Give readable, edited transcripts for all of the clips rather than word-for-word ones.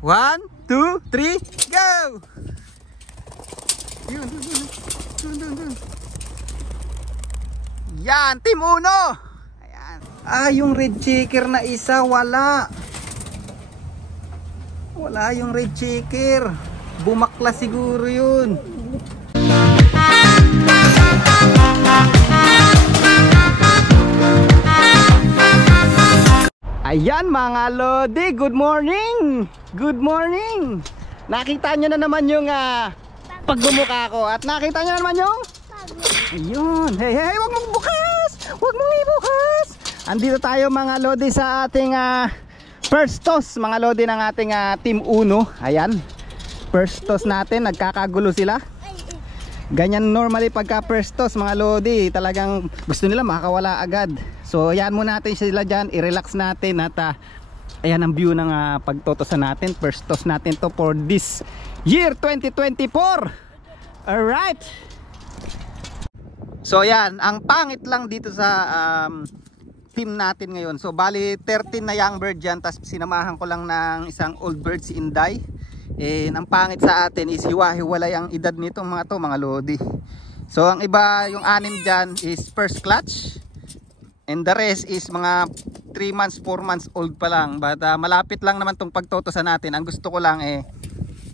1, 2, 3, go! Yun, dun. Yan, Team Uno! Ayan. Yung red checker na isa, wala. Wala yung red checker. Bumakla siguro yun. Ayan mga lodi, good morning! Good morning! Nakita nyo na naman yung pagbumuka ko. At nakita nyo na naman yung ayun, hey, wag mong bukas! Wag mong ibukas! Andito tayo mga lodi sa ating first toss, mga lodi ng ating Team Uno. Ayan, first toss natin, nagkakagulo sila. Ganyan normally pagka first toss mga lodi, talagang gusto nila makakawala agad. So ayan muna natin sila dyan, i-relax natin. At ayan ang view ng pagtotosan natin. First toss natin to for this year 2024. Alright. So ayan, ang pangit lang dito sa team natin ngayon. So bali 13 na young bird dyan, tapos sinamahan ko lang ng isang old bird si Inday. And ang pangit sa atin is hiwa-hiwalay ang edad nitong mga to mga lodi. So ang iba, yung 6 dyan is first clutch, and the rest is mga 3 months, 4 months old pa lang. But malapit lang naman tong pagtotosan natin. Ang gusto ko lang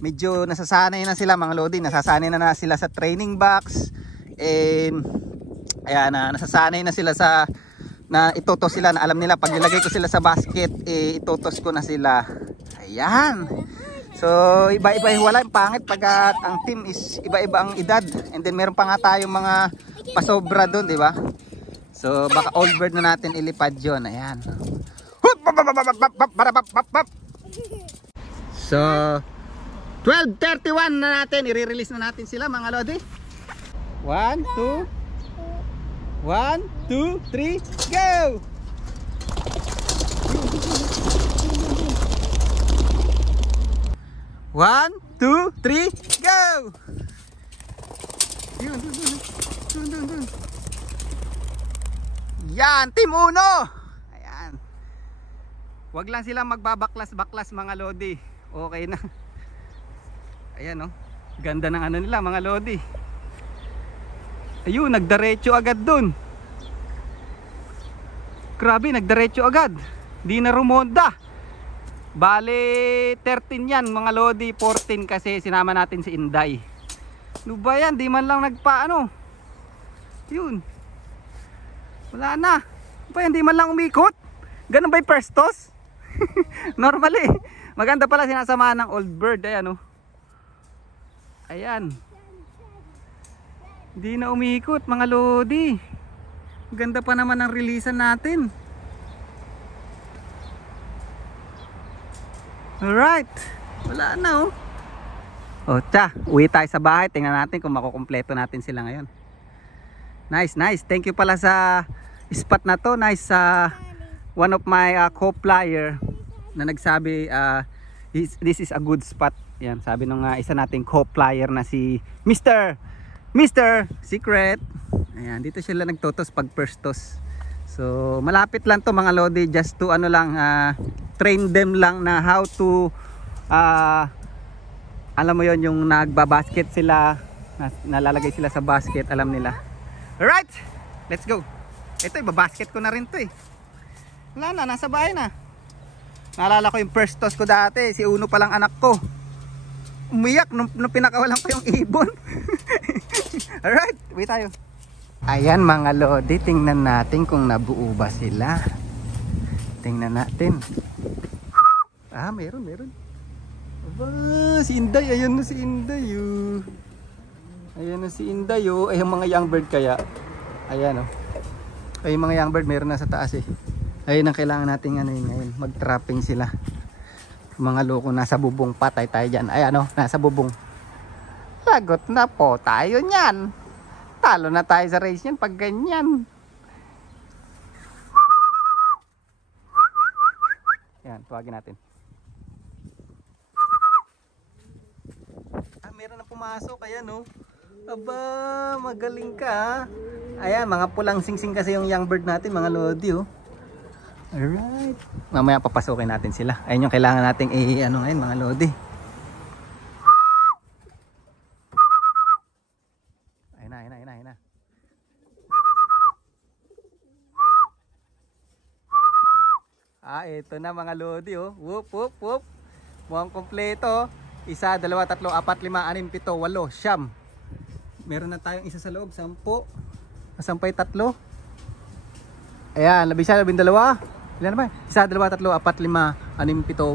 medyo nasasanay na sila mga lodi. Nasasanay na sila sa training box. And ayan, nasasanay na sila sa na itotos sila, na alam nila pag nilagay ko sila sa basket, itotos ko na sila. Ayan. So iba-iba wala yung pangit pag ang team is iba-iba ang edad. And then meron pa nga tayong mga pasobra doon, di ba? So baka old bird na natin ilipad yun. Ayan. So 12:31 na natin, i-release na natin sila mga lodi. 1, 2 1, 2, 3, go! One, two, three, go! Yun, dun. Yan, Team Uno! Ayan. Huwag lang sila magbabaklas-baklas mga lodi. Okay na. Ayan, oh. Ganda ng ano nila mga lodi. Ayun, nagdiretso agad dun. Grabe, nagdiretso agad. Di na rumonda. Bale 13 yan mga lodi, 14 kasi sinama natin si Inday. Ano ba yan? Di man lang nagpaano. Yun. Wala na. Ano ba yan? Di man lang umikot. Ganun ba yung first toss? Normally. Maganda pala sinasamahan ng old bird. Ayan, oh. Ayan. Di na umikot mga lodi. Ganda pa naman ang releasean natin. Alright. Wala na, oh. O tsa, uwi tayo sa bahay. Tingnan natin kung makukumpleto natin sila ngayon. Nice, nice. Thank you pala sa spot na to. Nice. One of my co-flyer na nagsabi this is a good spot. Yan, sabi nung isa nating co-flyer na si Mr. Secret. Ayan, dito sila nagtotos pag first toss. So malapit lang to mga lodi, just to ano lang, train them lang na how to alam mo yon, yung nagbabasket sila, nalalagay sila sa basket, alam nila. Alright, let's go. Ito, ibabasket ko na rin to. Wala na, nasa bahay na. Naalala ko yung first toss ko dati, si Uno palang anak ko. Umiyak nung pinakawalan ko yung ibon. Alright, wait tayo. Ayan mga lodi, tingnan natin kung nabuo ba sila. Tingnan natin. Meron. Aba, si Inday, ayan na si Inday, oh. Ayan na si Inday, oh. Ay, yung mga young bird kaya. Ayan, oh. Ay, yung mga young bird meron na sa taas, eh. Ayun ang kailangan natin ngayon, mag-trapping sila. Mga loko, nasa bubong, patay tayo dyan. Ayan, oh, nasa bubong. Lagot na po tayo nyan. Talo na tayo sa race yan pag ganyan. Yan, tuwagin natin. Meron na pumasok, ayan, oh. Aba, magaling ka. Ayan, mga pulang singsing kasi yung young bird natin mga lodi, oh. Alright. Mamaya papasukin natin sila. Ayun yung kailangan nating ano ngayon mga lodi. Ayun na. Ito na mga lodi oh. Whoop, whoop, whoop. Mukhang kompleto. 1, 2, 3, 4, 5, 6, 7, 8, 9. Meron na tayong isa sa loob. 10. Nasampay 3. Ayan, 11, 12. Ilan na ba? 1, 2, 3, 4, 5, 6, 7, 8, 9, 10,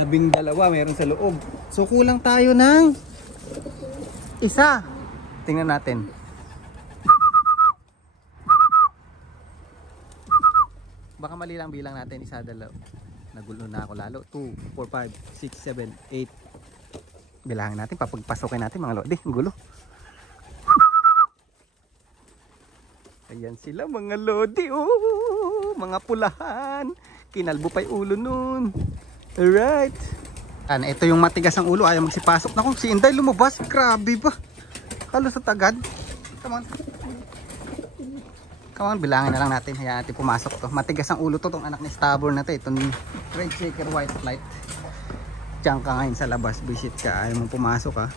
11. 12 meron sa loob. So kulang tayo ng isa. Tingnan natin. Baka mali lang bilang natin. 1, 2. Nagulo na ako lalo. 2, 4, 5, 6, 7, 8. Bilangin natin. Papagpasokin natin mga lodi. Ang gulo. Ayan sila mga lodi. Oh, mga pulahan. Kinalbo pa yung ulo nun. Alright. Ito yung matigas ang ulo. Ayaw magsipasok. Naku, si Inday lumabas. Grabe ba? Halos sa tagad. Come on. Come on, bilangin na lang natin. Hayaan natin pumasok to. Matigas ang ulo to. Itong anak ni Stubborn na to. Itong red shaker white light. Diyan ka ngayon sa labas. Visit ka. Ayaw mong pumasok ha.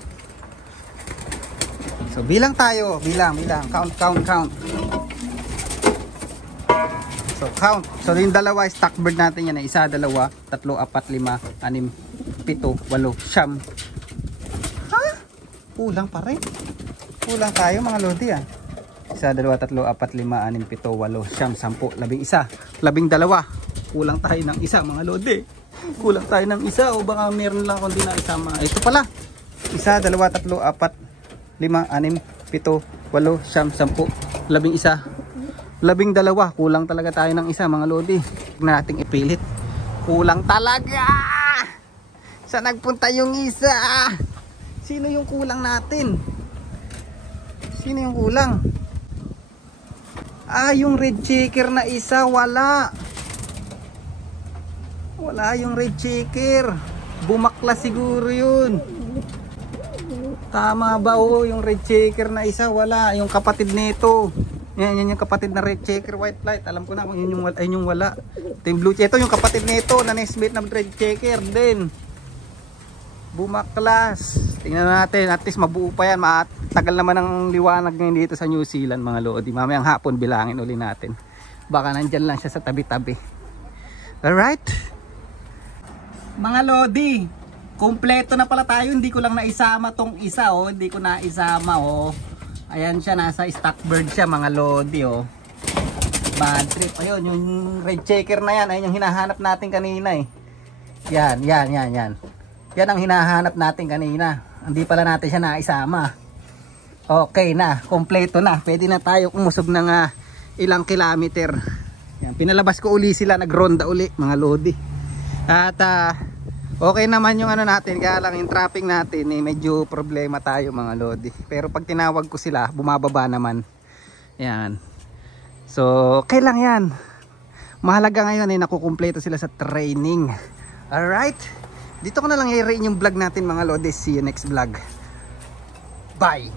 So bilang tayo. Bilang. Count. So count. So yung dalawa stock bird natin yan. 1, 2, 3, 4, 5, 6, 7, 8, 9. Ha? Kulang pa rin. Kulang tayo mga lodi ah. 1, 2, 3, 4, 5, 6, 7, 8, 9, 10, 11, 12. Kulang tayo ng isa mga lodi. Kulang tayo ng isa o baka meron lang kundi na isama. Ito pala. 1, 2, 3, 4, 5, 6, 7, 8, 9, 10, 11, 12. Kulang talaga tayo ng isa mga lodi. Huwag na nating ipilit. Kulang talaga. Saan nagpunta yung isa? Sino yung kulang natin? Sino yung kulang? Yung red checker na isa. Wala yung red checker. Bumakla siguro yun. Tama ba yung red checker na isa? Wala. Yung kapatid nito. Yan yung kapatid na red checker white light. Alam ko na kung yun yung wala. Ito yung blue. Ito yung kapatid nito na nesmate na red checker din. Bumaklas. Tingnan natin. At least mabuo pa yan. Tagal naman ang liwanag ngayon dito sa New Zealand mga lodi. Mamayang hapon bilangin uli natin. Baka nandyan lang siya sa tabi-tabi. Alright. Mga lodi. Kompleto na pala tayo. Hindi ko lang naisama tong isa oh. Hindi ko naisama oh. Ayan siya, nasa stock bird siya mga lodi oh. Bad trip. Ayun, yung red checker na yan. Ayun yung hinahanap natin kanina eh. Yan. Yan ang hinahanap natin kanina. Hindi pala natin siya naisama. Okay na, kompleto na. Pwede na tayo umusog ng ilang kilometer. Yan, pinalabas ko uli sila, nagronda uli mga lodi. At okay naman yung natin, kaya lang yung traffic natin medyo problema tayo mga lodi. Pero pag tinawag ko sila, bumababa naman. Yan. So, okay lang yan. Mahalaga ngayon nakukumpleto sila sa training. Alright. Dito ko na lang i-rate yung vlog natin mga lodi. See you next vlog. Bye.